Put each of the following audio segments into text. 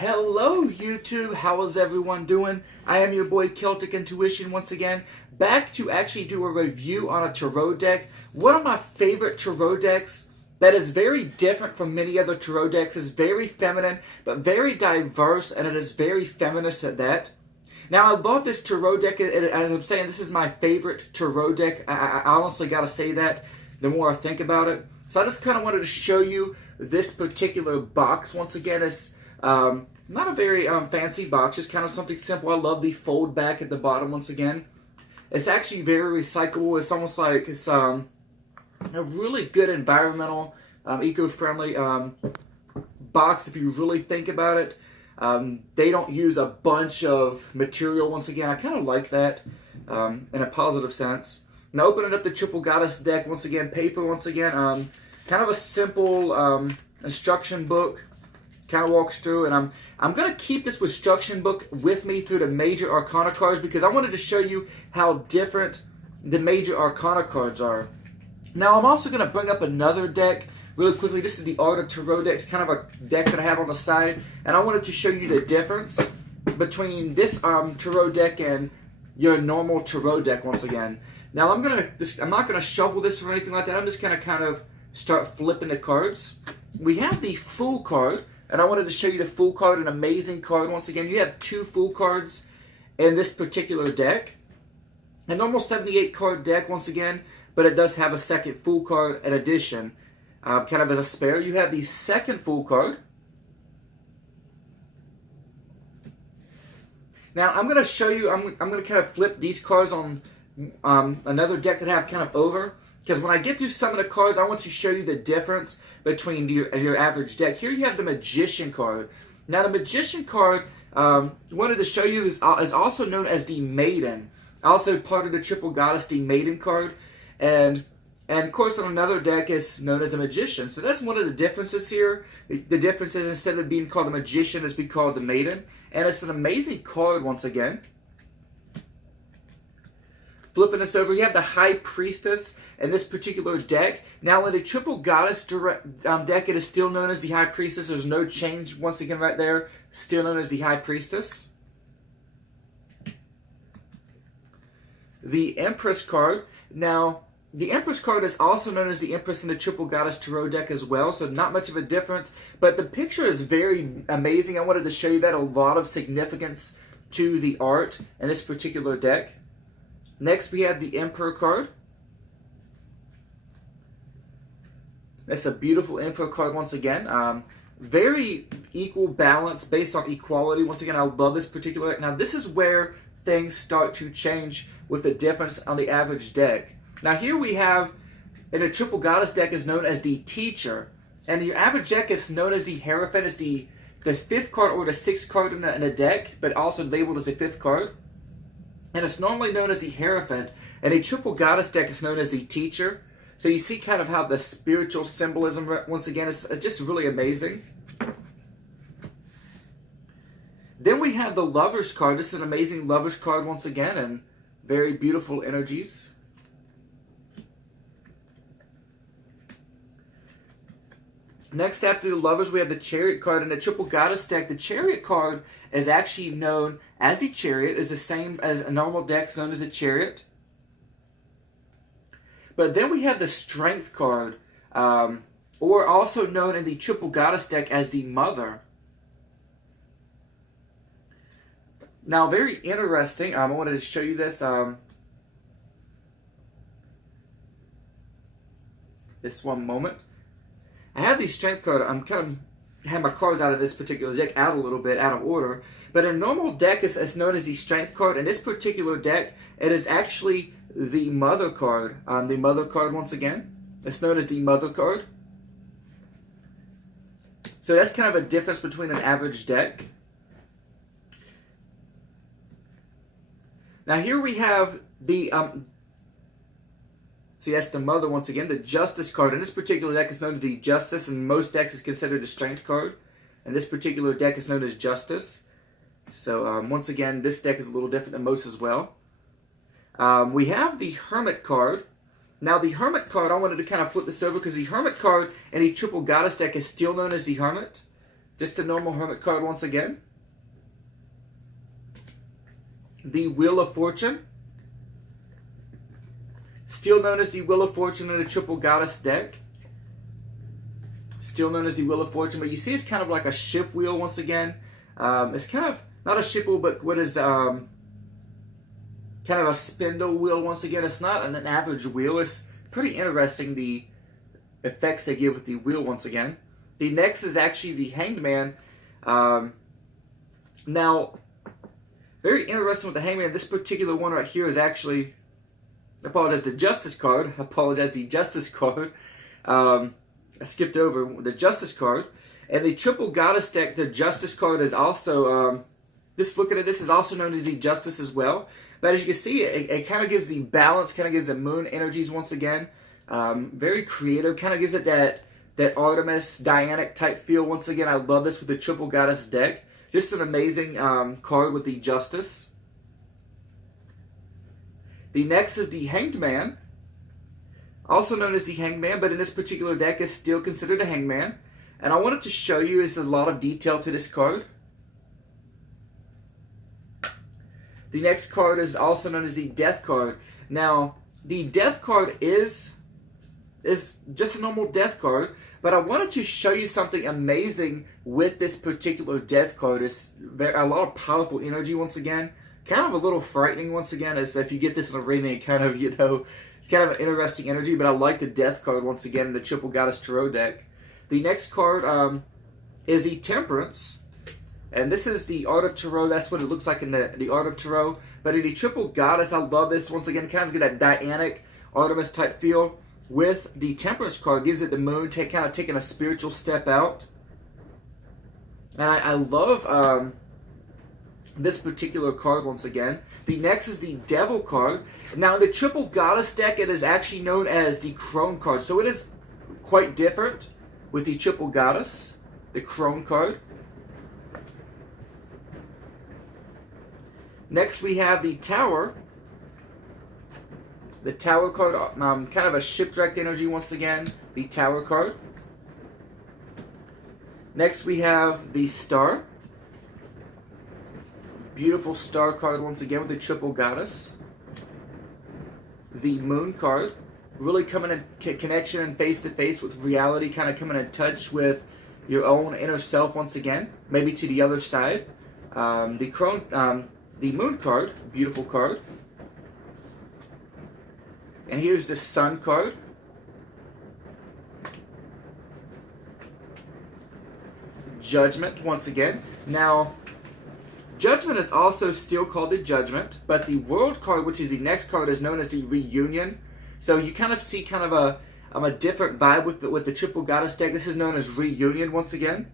Hello YouTube, how is everyone doing? I am your boy Celtic Intuition once again, back to actually do a review on a tarot deck. One of my favorite tarot decks that is very different from many other tarot decks, is very feminine, but very diverse, and it is very feminist at that. Now, I love this tarot deck. As I'm saying, this is my favorite tarot deck. I honestly gotta say that the more I think about it. So I just kind of wanted to show you this particular box once again. It's not a very fancy box, just kind of something simple. I love the fold back at the bottom once again. It's actually very recyclable. It's almost like it's a really good environmental, eco-friendly box if you really think about it. They don't use a bunch of material once again. I kind of like that in a positive sense. Now opening up the Triple Goddess deck once again, paper once again, kind of a simple instruction book. Kind of walks through, and I'm going to keep this instruction book with me through the major arcana cards because I wanted to show you how different the major arcana cards are. Now I'm also going to bring up another deck really quickly. This is the Art of Tarot decks, kind of a deck that I have on the side, and I wanted to show you the difference between this tarot deck and your normal tarot deck once again. Now I'm not going to shuffle this or anything like that. I'm just going to kind of start flipping the cards. We have the Fool card. And I wanted to show you the Fool card, an amazing card. Once again, you have two Fool cards in this particular deck. A normal 78 card deck, once again, but it does have a second Fool card in addition, kind of as a spare. You have the second Fool card. Now, I'm going to show you, I'm going to kind of flip these cards on another deck that I have kind of over. Because when I get through some of the cards, I want to show you the difference between your average deck. Here you have the Magician card. Now the Magician card, I wanted to show you, is also known as the Maiden. Also part of the Triple Goddess, the Maiden card. And of course on another deck is known as the Magician. So that's one of the differences here. The difference is instead of being called the Magician, it's being called the Maiden. And it's an amazing card once again. Flipping this over, you have the High Priestess in this particular deck. Now in the Triple Goddess deck, it is still known as the High Priestess. There's no change once again right there. Still known as the High Priestess. The Empress card. Now, the Empress card is also known as the Empress in the Triple Goddess Tarot deck as well, so not much of a difference. But the picture is very amazing. I wanted to show you that. A lot of significance to the art in this particular deck. Next, we have the Emperor card. That's a beautiful Emperor card once again. Very equal balance based on equality. Once again, I love this particular. Now, this is where things start to change with the difference on the average deck. Now, here we have, in a Triple Goddess deck, is known as the Teacher. And your average deck is known as the Hierophant. It's the fifth card or the sixth card in a deck, but also labeled as a fifth card. And it's normally known as the Hierophant. And a Triple Goddess deck is known as the Teacher. So you see kind of how the spiritual symbolism, once again, is just really amazing. Then we have the Lovers card. This is an amazing Lovers card once again, and very beautiful energies. Next, after the Lovers, we have the Chariot card. In the Triple Goddess deck, the Chariot card is actually known as the Chariot. It's the same as a normal deck known as a Chariot. But then we have the Strength card, or also known in the Triple Goddess deck as the Mother. Now, very interesting. I wanted to show you this. This one moment. I have the Strength card. I'm kind of have my cards out of this particular deck out a little bit, out of order. But a normal deck is known as the Strength card. In this particular deck, it is actually the Mother card. The Mother card once again. It's known as the Mother card. So that's kind of a difference between an average deck. Now here we have the see, that's the Mother once again, the Justice card. In this particular deck is known as the Justice, and most decks is considered a Strength card. And this particular deck is known as Justice. So once again, this deck is a little different than most as well. We have the Hermit card. Now the Hermit card, I wanted to kind of flip this over because the Hermit card in a Triple Goddess deck is still known as the Hermit. Just a normal Hermit card once again. The Wheel of Fortune. Still known as the Wheel of Fortune in a Triple Goddess deck. Still known as the Wheel of Fortune, but you see it's kind of like a ship wheel once again. It's kind of, not a ship wheel, but what is, kind of a spindle wheel once again. It's not an average wheel. It's pretty interesting, the effects they give with the wheel once again. The next is actually the Hanged Man. Now, very interesting with the Hanged Man. This particular one right here is actually, I apologize, the Justice card. I apologize, the Justice card. I skipped over the Justice card. And the Triple Goddess deck, the Justice card is also, looking at this, is also known as the Justice as well. But as you can see, it kind of gives the balance, kind of gives the moon energies once again. Very creative, kind of gives it that Artemis, Dianic type feel once again. I love this with the Triple Goddess deck. Just an amazing card with the Justice. The next is the Hanged Man. Also known as the Hanged Man, but in this particular deck is still considered a Hanged Man. And I wanted to show you, there's a lot of detail to this card. The next card is also known as the Death card. Now, the Death card is just a normal Death card, but I wanted to show you something amazing with this particular Death card. It's a lot of powerful energy once again. Kind of a little frightening once again, as if you get this in a arena, it kind of, it's kind of an interesting energy, but I like the Death card once again in the Triple Goddess Tarot deck. The next card is the Temperance. And this is the Art of Tarot. That's what it looks like in the Art of Tarot. But in the Triple Goddess, I love this. Once again, kind of get that Dianic, Artemis type feel. With the Temperance card, gives it the moon, kind of taking a spiritual step out. And I love this particular card once again. The next is the Devil card. Now, in the Triple Goddess deck, it is actually known as the Crone card. So it is quite different with the Triple Goddess, the Crone card. Next, we have the Tower. The Tower card, kind of a shipwrecked energy once again. The Tower card. Next, we have the Star. Beautiful Star card once again with the Triple Goddess. The Moon card. Really coming in connection and face-to-face with reality. Kind of coming in touch with your own inner self once again. Maybe to the other side. The Moon card, beautiful card. And here's the Sun card. Judgment, once again. Now, Judgment is also still called the Judgment, but the World card, which is the next card, is known as the Reunion. So you kind of see kind of a different vibe with the Triple Goddess deck. This is known as Reunion, once again.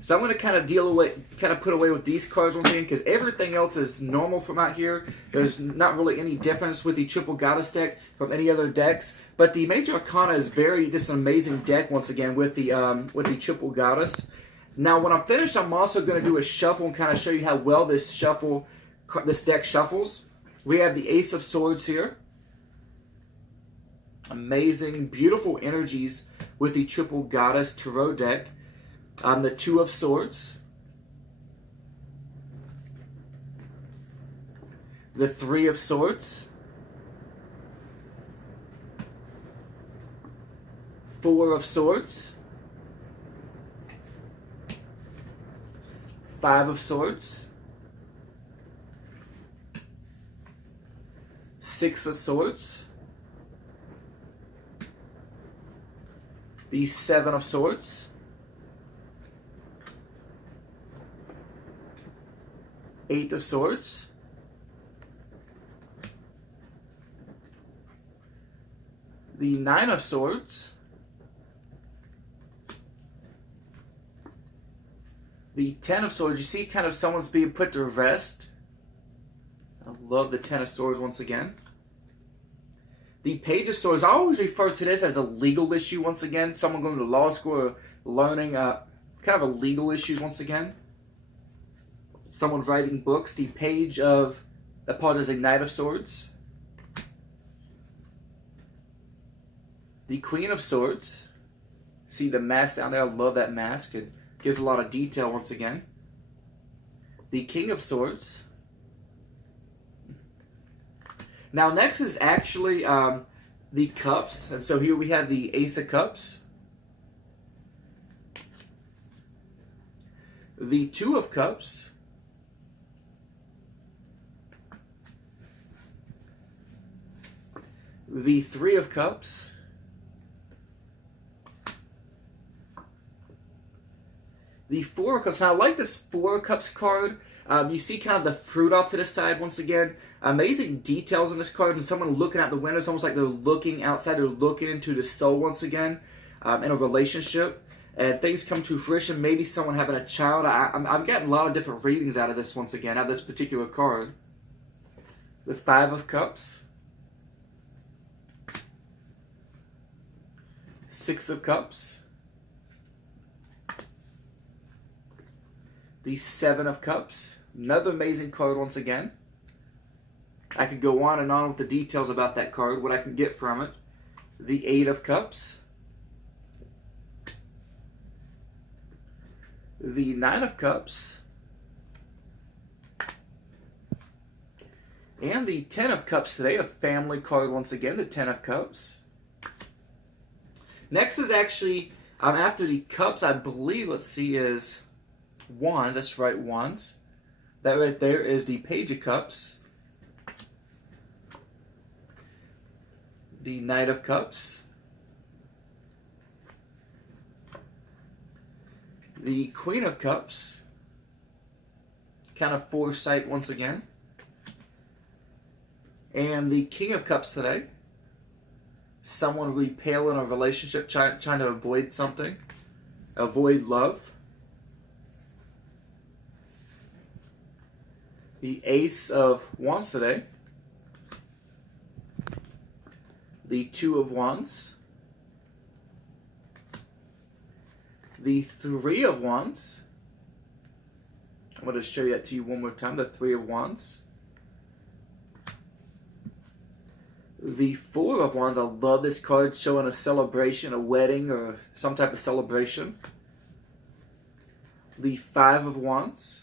So I'm going to kind of put away with these cards once again, because everything else is normal from out here. There's not really any difference with the Triple Goddess deck from any other decks. But the Major Arcana is just an amazing deck once again with the Triple Goddess. Now when I'm finished, I'm also going to do a shuffle and kind of show you how well this deck shuffles. We have the Ace of Swords here. Amazing, beautiful energies with the Triple Goddess Tarot deck. The Two of Swords, the Three of Swords, Four of Swords, Five of Swords, Six of Swords, the Seven of Swords, Eight of Swords, the Nine of Swords, the Ten of Swords. You see kind of someone's being put to rest. I love the Ten of Swords once again. The Page of Swords. I always refer to this as a legal issue once again. Someone going to law school or learning kind of a legal issues once again. Someone writing books. The Page of, the Knight of Swords. The Queen of Swords. See the mask down there? I love that mask. It gives a lot of detail once again. The King of Swords. Now next is actually the Cups. And so here we have the Ace of Cups. The Two of Cups. The Three of Cups. The Four of Cups. Now I like this Four of Cups card. You see kind of the fruit off to the side once again. Amazing details in this card, and someone looking out the window. It's almost like they're looking outside. They're looking into the soul once again in a relationship. And things come to fruition. Maybe someone having a child. I'm getting a lot of different readings out of this once again, out of this particular card. The Five of Cups. Six of Cups. The Seven of Cups. Another amazing card once again. I could go on and on with the details about that card, what I can get from it. The Eight of Cups. The Nine of Cups. And the Ten of Cups today, a family card once again, the Ten of Cups. Next is actually, after the Cups, I believe, let's see, is Wands. That's right, Wands. That right there is the Page of Cups. The Knight of Cups. The Queen of Cups. Kind of foresight once again. And the King of Cups today. Someone repel in a relationship, trying to avoid something. Avoid love. The Ace of Wands today. The Two of Wands. The Three of Wands. I'm going to show that to you one more time. The Three of Wands. The Four of Wands. I love this card, showing a celebration, a wedding, or some type of celebration. The Five of Wands.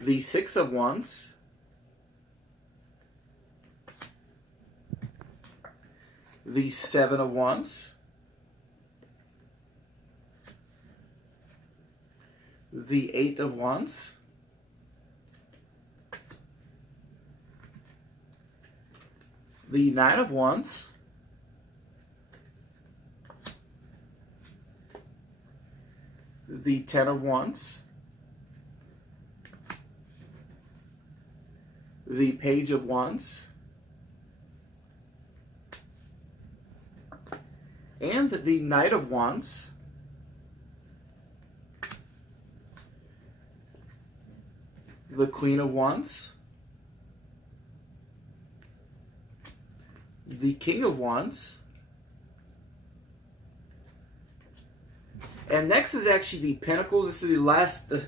The Six of Wands. The Seven of Wands. The Eight of Wands. The Nine of Wands. The Ten of Wands. The Page of Wands. And the Knight of Wands. The Queen of Wands. The King of Wands. And next is actually the Pentacles. This is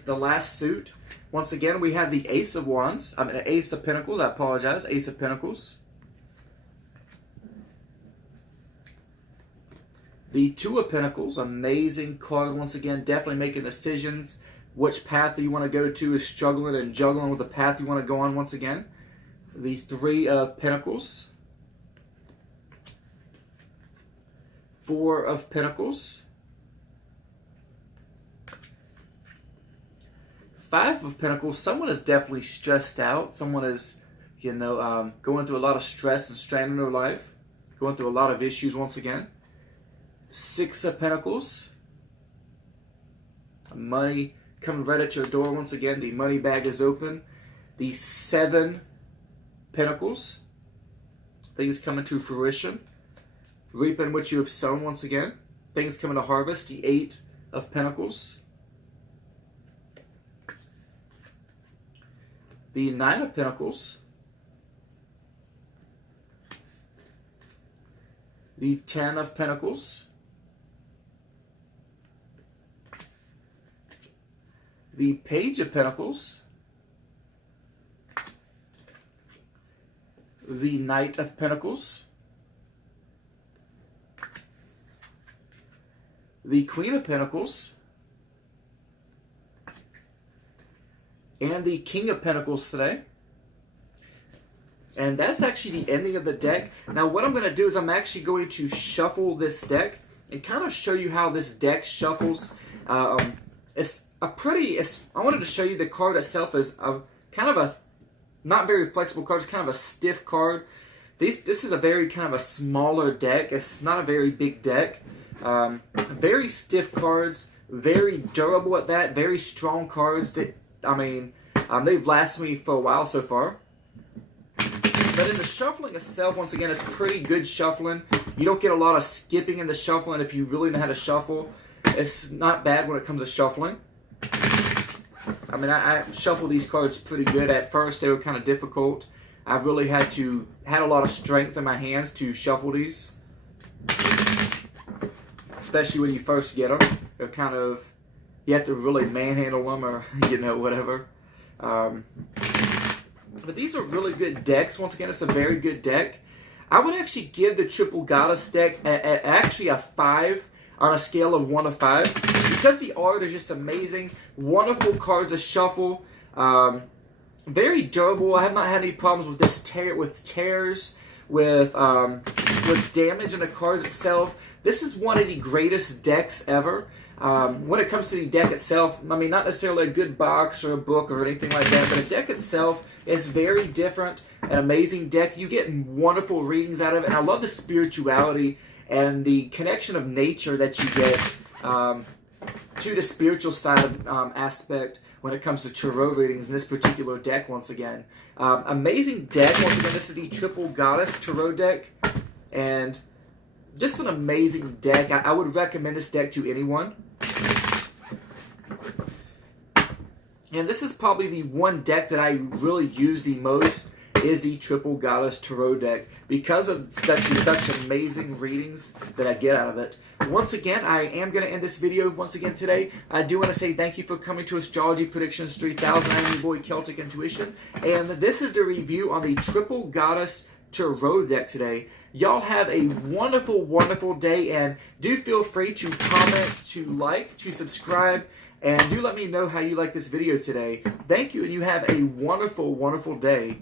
the last suit. Once again, we have the Ace of Wands. Ace of Pentacles. I apologize. Ace of Pentacles. The Two of Pentacles. Amazing card once again. Definitely making decisions. Which path you want to go to is struggling and juggling with the path you want to go on once again. The Three of Pentacles. Four of Pentacles. Five of Pentacles. Someone is definitely stressed out. Someone is, going through a lot of stress and strain in their life. Going through a lot of issues once again. Six of Pentacles. Money coming right at your door once again. The money bag is open. The Seven Pentacles. Things coming to fruition. Reaping what you have sown once again. Things coming to harvest. The Eight of Pentacles. The Nine of Pentacles. The Ten of Pentacles. The Page of Pentacles. the Knight of Pentacles, the Queen of Pentacles, and the King of Pentacles today. And that's actually the ending of the deck. Now what I'm going to do is I'm actually going to shuffle this deck and kind of show you how this deck shuffles. I wanted to show you the card itself is kind of a not very flexible card. It's kind of a stiff card. This is a very kind of a smaller deck. It's not a very big deck. Very stiff cards, very durable at that. Very strong cards. That they've lasted me for a while so far. But in the shuffling itself, once again, it's pretty good shuffling. You don't get a lot of skipping in the shuffling if you really know how to shuffle. It's not bad when it comes to shuffling. I shuffle these cards pretty good. At first, they were kind of difficult. I really had a lot of strength in my hands to shuffle these. Especially when you first get them. They're kind of, you have to really manhandle them or, whatever. But these are really good decks. Once again, it's a very good deck. I would actually give the Triple Goddess deck actually a 5 on a scale of 1 to 5. Because the art is just amazing. Wonderful cards to shuffle. Very durable. I have not had any problems with this tears, with damage in the cards itself. This is one of the greatest decks ever. When it comes to the deck itself, not necessarily a good box or a book or anything like that, but the deck itself is very different, an amazing deck. You get wonderful readings out of it, and I love the spirituality and the connection of nature that you get to the spiritual side of aspect when it comes to tarot readings in this particular deck once again. Amazing deck. Once again, this is the Triple Goddess Tarot deck, and just an amazing deck. I would recommend this deck to anyone. And this is probably the one deck that I really use the most, is the Triple Goddess Tarot deck, because of such amazing readings that I get out of it. Once again, I am going to end this video once again today. I do want to say thank you for coming to Astrology Predictions 3000. I'm your boy Celtic Intuition, and this is the review on the Triple Goddess Tarot deck today. Y'all have a wonderful, wonderful day, and do feel free to comment, to like, to subscribe, and do let me know how you like this video today. Thank you, and you have a wonderful, wonderful day.